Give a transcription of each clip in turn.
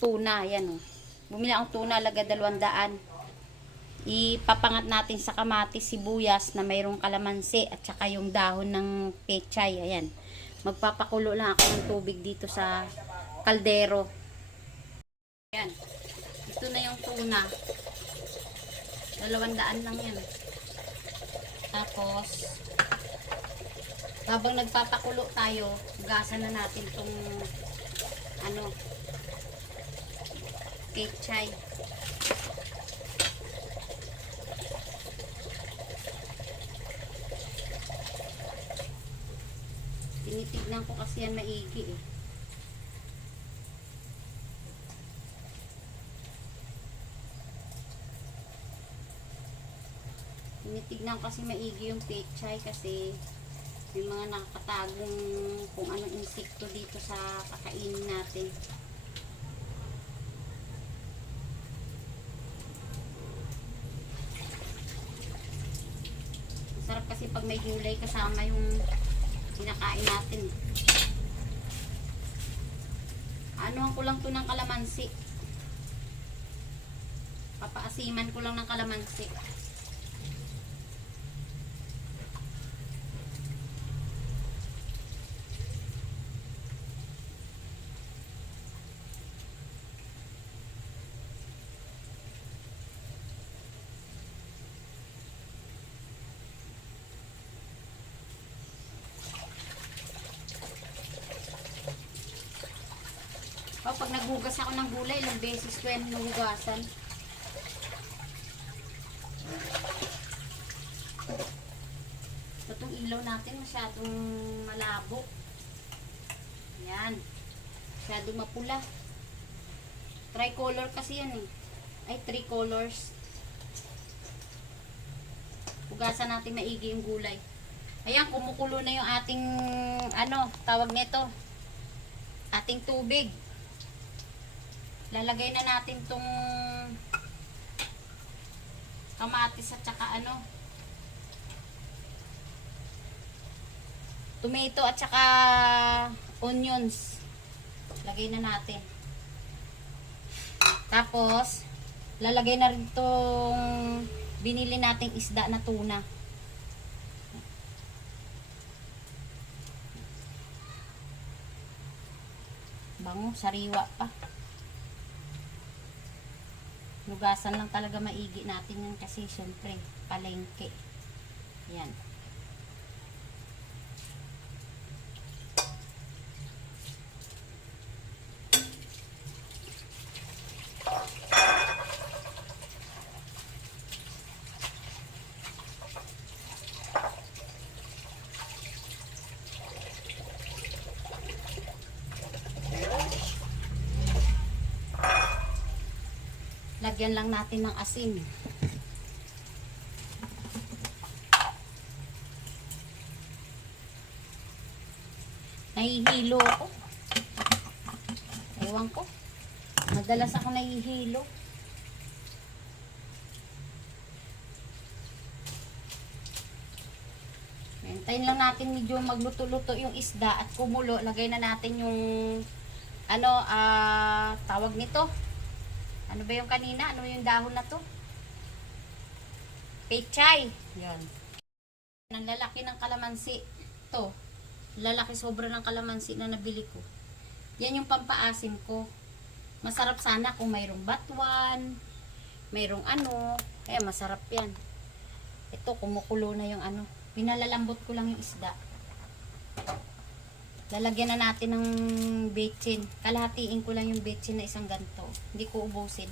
tuna. Ayan o. Bumili akong tuna, laga 200. Ipapangat natin sa kamatis, sibuyas na mayroong kalamansi at saka yung dahon ng pechay. Ayan. Magpapakulo lang ako ng tubig dito sa kaldero. Ayan. Ito na yung tuna. 200 lang yan. Tapos, habang nagpapakulo tayo, hugasan na natin itong pechay. Tinitignan ko kasi yan maigi eh. Tinitignan kasi maigi yung pechay kasi may mga nakakatagong kung anong insekto dito sa kakainin natin. Sarap kasi pag may gulay kasama yung kinakain natin. Anuhan ko lang to ng kalamansi. Papaasiman ko lang ng kalamansi. O, pag naghugas ako ng gulay, ilang beses ko yan nahugasan. Itong ilaw natin masyadong malabo. Yan. Masyadong mapula. Tricolor kasi yan eh. Ay, 3 colors. Hugasan natin maigi yung gulay. Ayan, kumukulo na yung ating, tawag nito. Ating tubig. Lalagay na natin tong kamatis at saka tomato at saka onions. Lagay na natin. Tapos, lalagay na rin tong binili nating isda na tuna. Bango, sariwa pa. Nugasan lang talaga maigi natin yan kasi syempre palengke. Yan. Lagyan lang natin ng asin. Nahihilo ako. Ewan ko. Madalas ako nahihilo. Hintayin lang natin medyo magluto-luto yung isda at kumulo. Lagay na natin yung tawag nito. Ano ba yung kanina? Ano yung dahon na to? Pechay. Yan. Ang lalaki ng kalamansi. To. Lalaki sobra ng kalamansi na nabili ko. Yan yung pampaasim ko. Masarap sana kung mayroong batuan. Mayroong kaya masarap yan. Ito, kumukulo na yung Pinalalambot ko lang yung isda. Lalagyan na natin ng betchin. Kalahatiin ko lang yung betchin na isang ganto. Hindi ko ubusin.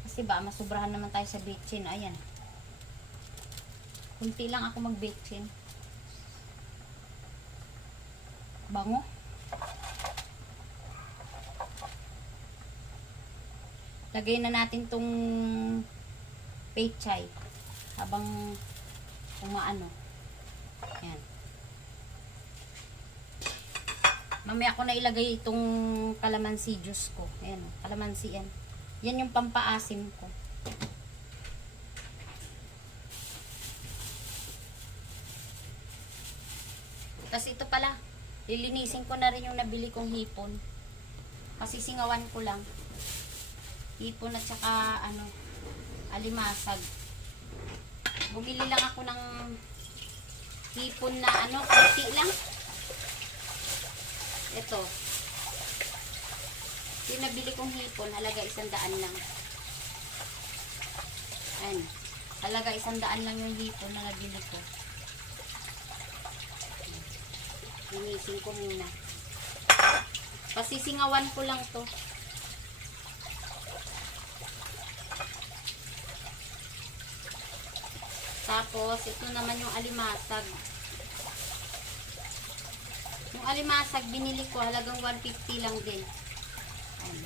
Kasi ba, masubrahan naman tayo sa betchin. Ayan. Kunti lang ako mag-betchin. Bango. Lagay na natin tong pechay. Habang umaano. Ayan. Mamaya ko na ilagay itong kalamansi juice ko. Ayan, kalamansi yan. Yan yung pampaasim ko. Tapos ito pala, lilinisin ko na rin yung nabili kong hipon. Pasisingawan ko lang. Hipon at saka ano, alimasag. Bumili lang ako ng hipon na ano, kunti lang. Ito. Yung nabili kong hipon, halaga 100 lang. Ayan. Halaga 100 lang yung hipon na nabili ko. Linisin ko muna. Pasisingawan ko lang to. Tapos, ito naman yung alimasag. Yung alimasag, binili ko, halagang 150 lang din. Ayan.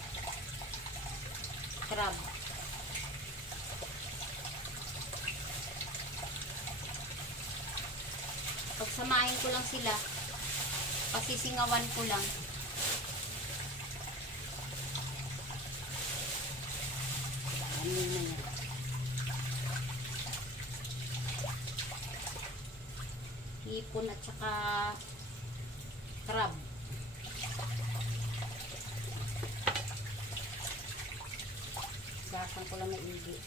Crab. Pagsamahin ko lang sila, pasisingawan ko lang. Ano na yan? Hipon at saka crab. Gasan ko lang na igi.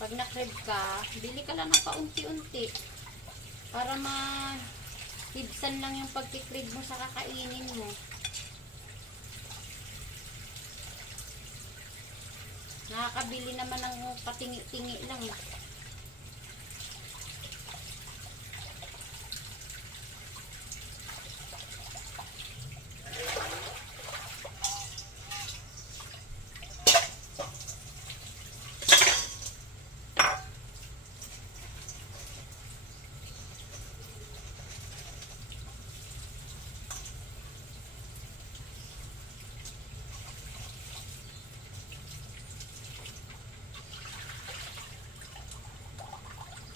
Pag na-crib ka, bili ka lang ng paunti-unti para ma-hibsan lang yung pagkikrib mo sa kakainin mo. Nakakabili naman ng patingi-tingi lang.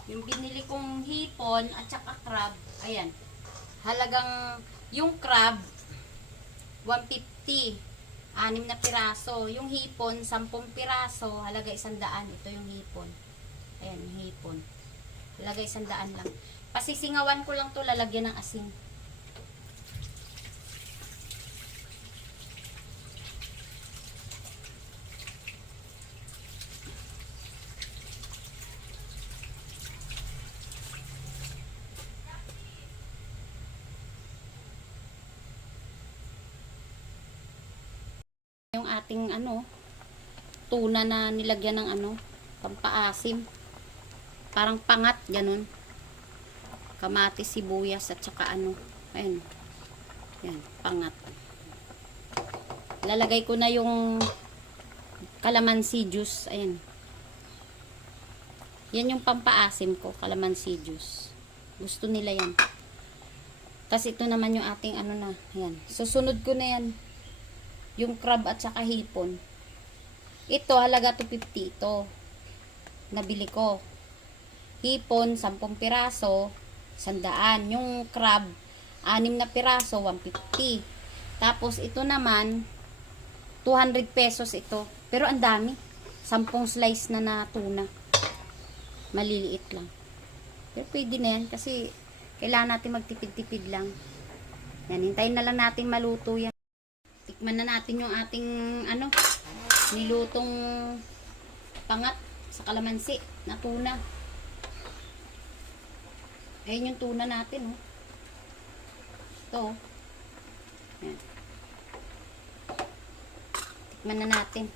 Yung binili kong hipon at saka crab, ayan. Halagang, yung crab, 150. 6 na piraso. Yung hipon, 10 piraso, halaga 100. Ito yung hipon. Ayan, yung hipon. Halaga 100 lang. Pasisingawan ko lang to, lalagyan ng asin. Yung ating ano, tuna na nilagyan ng ano, pampaasim. Parang pangat, ganun. Kamatis, sibuyas, at saka ano, ayun. Yan, pangat. Lalagay ko na yung calamansi juice, ayan. Yan yung pampaasim ko, calamansi juice. Gusto nila yan. Tapos ito naman yung ating ano na, ayan. Susunod ko na yan. Yung crab at saka hipon. Ito, halaga 250 ito. Nabili ko. Hipon, 10 piraso, 100. Yung crab, 6 na piraso, 150. Tapos, ito naman, 200 pesos ito. Pero ang dami. 10 slice na tuna. Maliliit lang. Pero pwede na yan kasi kailangan natin magtipid-tipid lang. Yan, hintayin na lang natin maluto yan. Tikman na natin yung ating ano, nilutong pangat sa kalamansi na tuna. Ayan yung tuna natin, oh. Ito. Ayan. Tikman na natin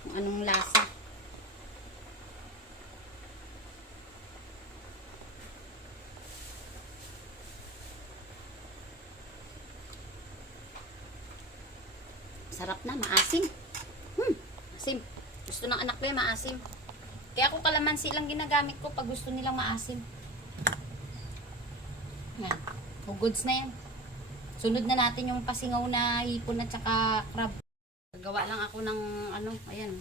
kung anong lasa. Sarap na, maasim. Asim. Gusto ng anak ko yung maasim. Kaya ako kalamansi lang ginagamit ko pag gusto nilang maasim. Yan. Goods na yan. Sunod na natin yung pasingaw na hipon at saka crab. Gawa lang ako ng ano, ayan.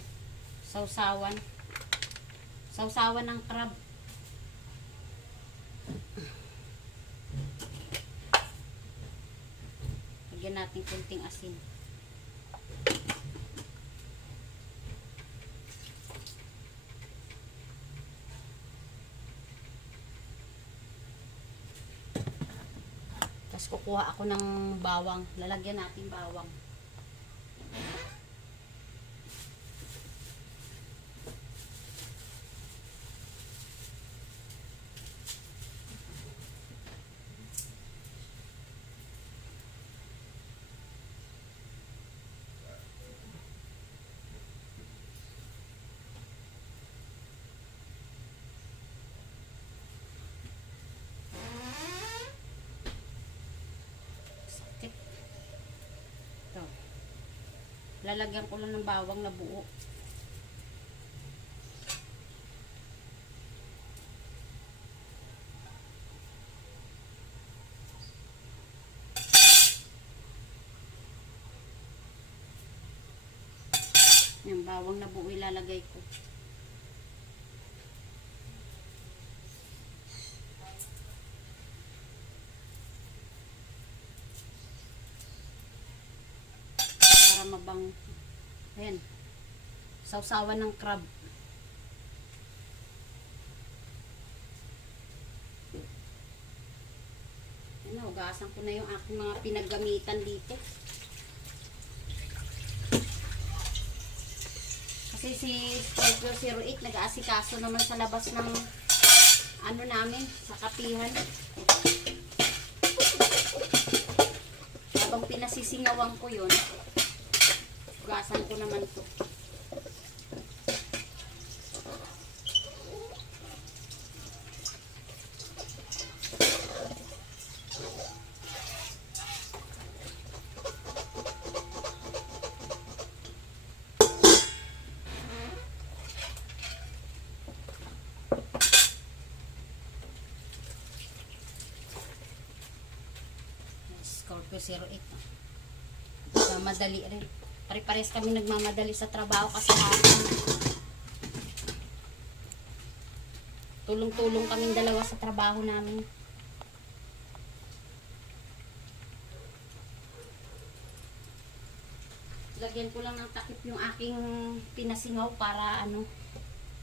Sausawan. Sausawan ng crab. lagyan natin konting asin. Tapos kukuha ako ng bawang. Lalagyan natin bawang. Ito. Lalagyan ko lang ng bawang na buo. Yung bawang na buo ilalagay ko. Para mabang. Ayan. Sausawan ng crab. Ayan, hugasan ko na yung aking mga pinaggamitan dito. Kasi si Scorpio 08 nag-aasikaso naman sa labas ng ano namin, sa kapihan. Habang pinasisingawan ko yun, hugasan ko naman to. Scorpio 08. Madali rin. Pare-pares kami nagmamadali sa trabaho kasi hapon. Tulong-tulong kaming dalawa sa trabaho namin. Lagyan ko lang ng takip yung aking pinasingaw para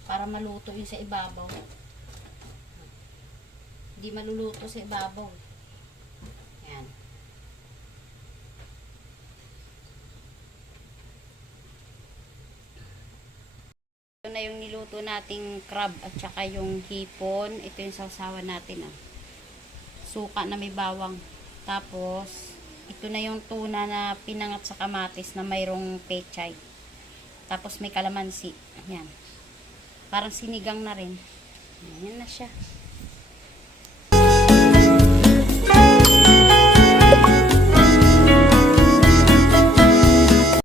para maluto yung sa ibabaw. Hindi maluluto sa ibabaw. Ayan. Ito na yung niluto nating crab at saka yung hipon. Ito yung sausawan natin. Suka na may bawang. Tapos, ito na yung tuna na pinangat sa kamatis na mayroong pechay. Tapos may kalamansi. Ayan. Parang sinigang na rin. Ayan na siya.